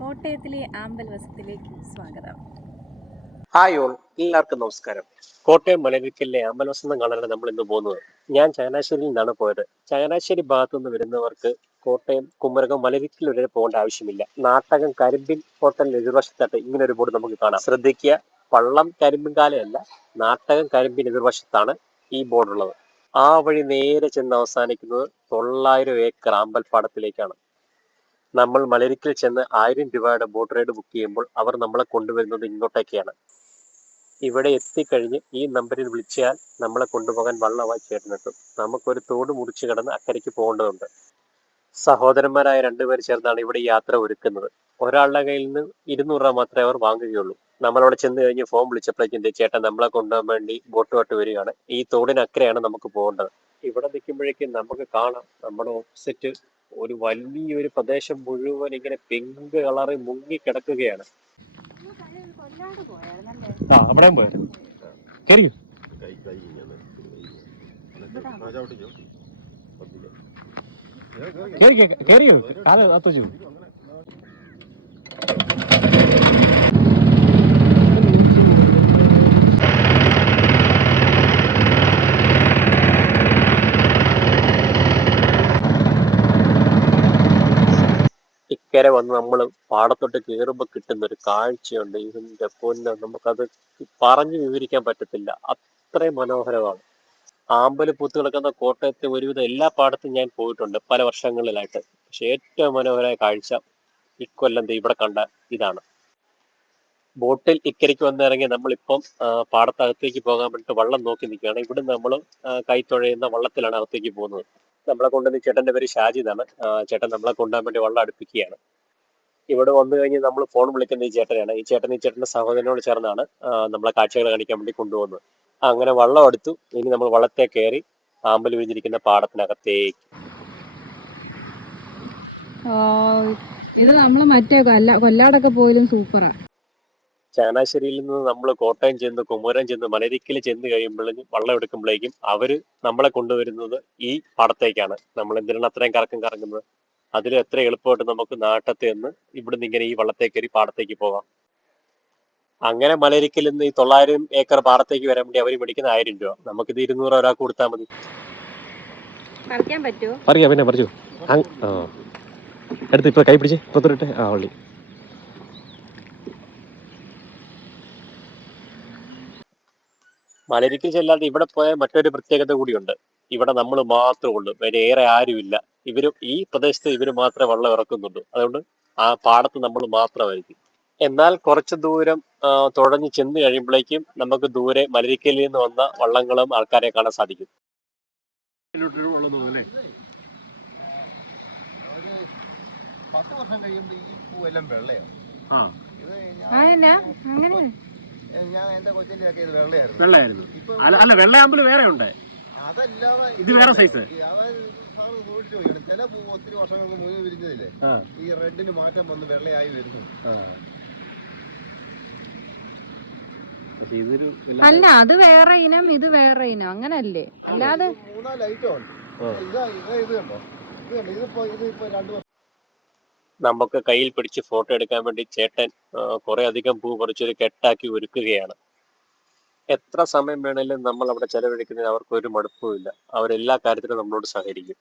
കോട്ടയത്തിലെ ആമ്പൽവസത്തിലേക്ക് സ്വാഗതം. Hi all, എല്ലാവർക്കും നമസ്കാരം. കോട്ടയം മലരിക്കലിലെ അമ്പലവസന്തം കാണാനാണ് നമ്മൾ ഇന്ന് പോകുന്നത്. ഞാൻ ചങ്ങനാശ്ശേരിയിൽ നിന്നാണ് പോയത്. ചങ്ങനാശ്ശേരി ഭാഗത്തു നിന്ന് വരുന്നവർക്ക് കോട്ടയം കുമരകം മലരിക്കൽ വരെ പോകേണ്ട ആവശ്യമില്ല. നാട്ടകം കരിമ്പിൻ ഹോട്ടലിന് എതിർവശത്തായിട്ട് ഇങ്ങനെ ഒരു ബോർഡ് നമുക്ക് കാണാം. ശ്രദ്ധിക്കുക, പള്ളം കരിമ്പിൻകാലയല്ല, നാട്ടകം കരിമ്പിൻ എതിർവശത്താണ് ഈ ബോർഡ് ഉള്ളത്. ആ വഴി നേരെ ചെന്ന് അവസാനിക്കുന്നത് 900 ഏക്കർ ആമ്പൽപ്പാടത്തിലേക്കാണ്. നമ്മൾ മലരിക്കൽ ചെന്ന് 1000 രൂപയുടെ ബോട്ട് റൈഡ് ബുക്ക് ചെയ്യുമ്പോൾ അവർ നമ്മളെ കൊണ്ടുവരുന്നത് ഇങ്ങോട്ടേക്കാണ്. ഇവിടെ എത്തിക്കഴിഞ്ഞ് ഈ നമ്പറിൽ വിളിച്ചാൽ നമ്മളെ കൊണ്ടുപോകാൻ വള്ളമായി ചേർന്നെത്തും. നമുക്കൊരു തോട് മുറിച്ച് കടന്ന് അക്കരയ്ക്ക് പോകേണ്ടതുണ്ട്. സഹോദരന്മാരായ രണ്ടുപേർ ചേർന്നാണ് ഇവിടെ ഈ യാത്ര ഒരുക്കുന്നത്. ഒരാളുടെ കയ്യിൽ നിന്ന് 200 രൂപ മാത്രമേ അവർ വാങ്ങുകയുള്ളൂ. നമ്മളവിടെ ചെന്ന് കഴിഞ്ഞ് ഫോൺ വിളിച്ചപ്പോഴേക്കും ചേട്ടൻ നമ്മളെ കൊണ്ടുപോകാൻ വേണ്ടി ബോട്ടുമായിട്ട് വരികയാണ്. ഈ തോടിനക്കരെയാണ് നമുക്ക് പോകേണ്ടത്. ഇവിടെ നിൽക്കുമ്പോഴേക്കും നമുക്ക് കാണാം നമ്മുടെ ഓപ്പോസിറ്റ് ഒരു വലിയൊരു പ്രദേശം മുഴുവൻ ഇങ്ങനെ പിങ്ക് കളറിൽ മുങ്ങി കിടക്കുകയാണ്. അവിടെയും പോയായിരുന്നു. കേറിയോ കേറിയോ കാല അത്തു. ഇക്കരെ വന്ന് നമ്മൾ പാടത്തോട്ട് കയറുമ്പോൾ കിട്ടുന്ന ഒരു കാഴ്ചയുണ്ട്. ഇതിന്റെ പൊന്ന്, നമുക്കത് പറഞ്ഞു വിവരിക്കാൻ പറ്റത്തില്ല, അത്രയും മനോഹരമാണ്. ആമ്പല് പൂത്ത് കിടക്കുന്ന കോട്ടയത്തെ ഒരുവിധം എല്ലാ പാടത്തും ഞാൻ പോയിട്ടുണ്ട് പല വർഷങ്ങളിലായിട്ട്. പക്ഷെ ഏറ്റവും മനോഹരമായ കാഴ്ച ഇക്കൊല്ലം ഇവിടെ കണ്ട ഇതാണ്. ബോട്ടിൽ ഇക്കരയ്ക്ക് വന്നിറങ്ങി നമ്മളിപ്പം പാടത്തകത്തേക്ക് പോകാൻ വേണ്ടിയിട്ട് വള്ളം നോക്കി നിൽക്കുകയാണ്. ഇവിടെ നമ്മൾ കൈത്തൊഴയുന്ന വള്ളത്തിലാണ് അകത്തേക്ക് പോകുന്നത്. നമ്മളെ കൊണ്ടുവന്ന ചേട്ടന്റെ പേര് ഷാജിദാണ്. ചേട്ടൻ നമ്മളെ കൊണ്ടുപോകാൻ വേണ്ടി വള്ളം അടുപ്പിക്കുകയാണ്. ഇവിടെ വന്നു കഴിഞ്ഞ് നമ്മൾ ഫോൺ വിളിക്കുന്ന ഈ ചേട്ടനാണ്. ഈ ചേട്ടന്റെ സഹോദരനോട് ചേർന്നാണ് നമ്മളെ കാഴ്ചകൾ കാണിക്കാൻ വേണ്ടി കൊണ്ടുപോകുന്നത്. അങ്ങനെ വള്ളം എടുത്തു. ഇനി നമ്മൾ വള്ളത്തെ കയറി ആമ്പൽ വിരിഞ്ഞിരിക്കുന്ന പാടത്തിനകത്തേക്ക്. ഇത് നമ്മൾ മറ്റേ കൊല്ലാടൊക്കെ പോയാലും സൂപ്പറാ. ചങ്ങനാശ്ശേരിയിൽ നിന്ന് നമ്മൾ കോട്ടയം ചെന്ന് കുമരകം ചെന്ന് മലരിക്കൽ ചെന്ന് കഴിയുമ്പോഴേക്കും വള്ളം എടുക്കുമ്പോഴേക്കും അവര് നമ്മളെ കൊണ്ടുവരുന്നത് ഈ പാടത്തേക്കാണ്. നമ്മൾ എന്തിനാണ് അത്രയും കറങ്ങുന്നത്? അതിൽ എത്ര എളുപ്പമായിട്ട് നമുക്ക് നാട്ടത്ത് നിന്ന് ഇവിടുന്ന് ഇങ്ങനെ ഈ വള്ളത്തേക്ക് കയറി പാടത്തേക്ക് പോകാം. അങ്ങനെ മലരിക്കൽ നിന്ന് ഈ 900 ഏക്കർ പാടത്തേക്ക് വരാൻ വേണ്ടി അവർ മേടിക്കുന്ന 1000 രൂപ. നമുക്കിത് 200 ഒരാൾക്ക് കൊടുത്താൽ മതി. പറയാ പിന്നെ പറിച്ചു എടുത്ത് ഇപ്പൊ കൈ പിടിച്ച് പുറത്തോട്ടെ. വള്ളി മലരിക്കൽ ചെല്ലാതെ ഇവിടെ പോയാൽ മറ്റൊരു പ്രത്യേകത കൂടിയുണ്ട്. ഇവിടെ നമ്മൾ മാത്രമേ ഉള്ളൂ, വേറെ ആരുമില്ല. ഈ പ്രദേശത്ത് ഇവര് മാത്രമേ വള്ളം ഇറക്കുന്നുള്ളൂ. അതുകൊണ്ട് ആ പാടത്ത് നമ്മൾ മാത്രമായിരിക്കും. എന്നാൽ കുറച്ച് ദൂരം തുഴഞ്ഞ് ചെന്ന് കഴിയുമ്പോഴേക്കും നമുക്ക് ദൂരെ മലരിക്കലിൽ നിന്ന് വന്ന വള്ളങ്ങളും ആൾക്കാരെ കാണാൻ സാധിക്കും. ഞാൻ എന്റെ കൊച്ചിലൊക്കെ ഇത് വെള്ളയായിരുന്നു. അല്ല, വെള്ളയാമ്പല് വേറെ ഉണ്ട്. ഇത് വേറെ സൈസ്. ചില പൂ ഒത്തിരി വർഷങ്ങൾക്ക് മുന്നേ വിരിഞ്ഞതില്ലേ, ഈ റെഡിന് മാറ്റം വന്ന് വെള്ളയായി വരുന്നു. അല്ല, അത് വേറെ ഇനം, ഇത് വേറെ ഇനം, അങ്ങനല്ലേ? അല്ലാതെ 3-4 ഐറ്റം ഉണ്ട്. ഇത് കണ്ടോ, ഇതിപ്പോ 2 വർഷം. നമുക്ക് കയ്യിൽ പിടിച്ച് ഫോട്ടോ എടുക്കാൻ വേണ്ടി ചേട്ടൻ കുറെ അധികം പൂ പറിച്ചൊരു കെട്ടാക്കി ഒരുക്കുകയാണ്. എത്ര സമയം വേണേലും നമ്മൾ അവിടെ ചെലവഴിക്കുന്നതിന് അവർക്ക് ഒരു മടുപ്പുമില്ല. അവരെല്ലാ കാര്യത്തിലും നമ്മളോട് സഹകരിക്കും.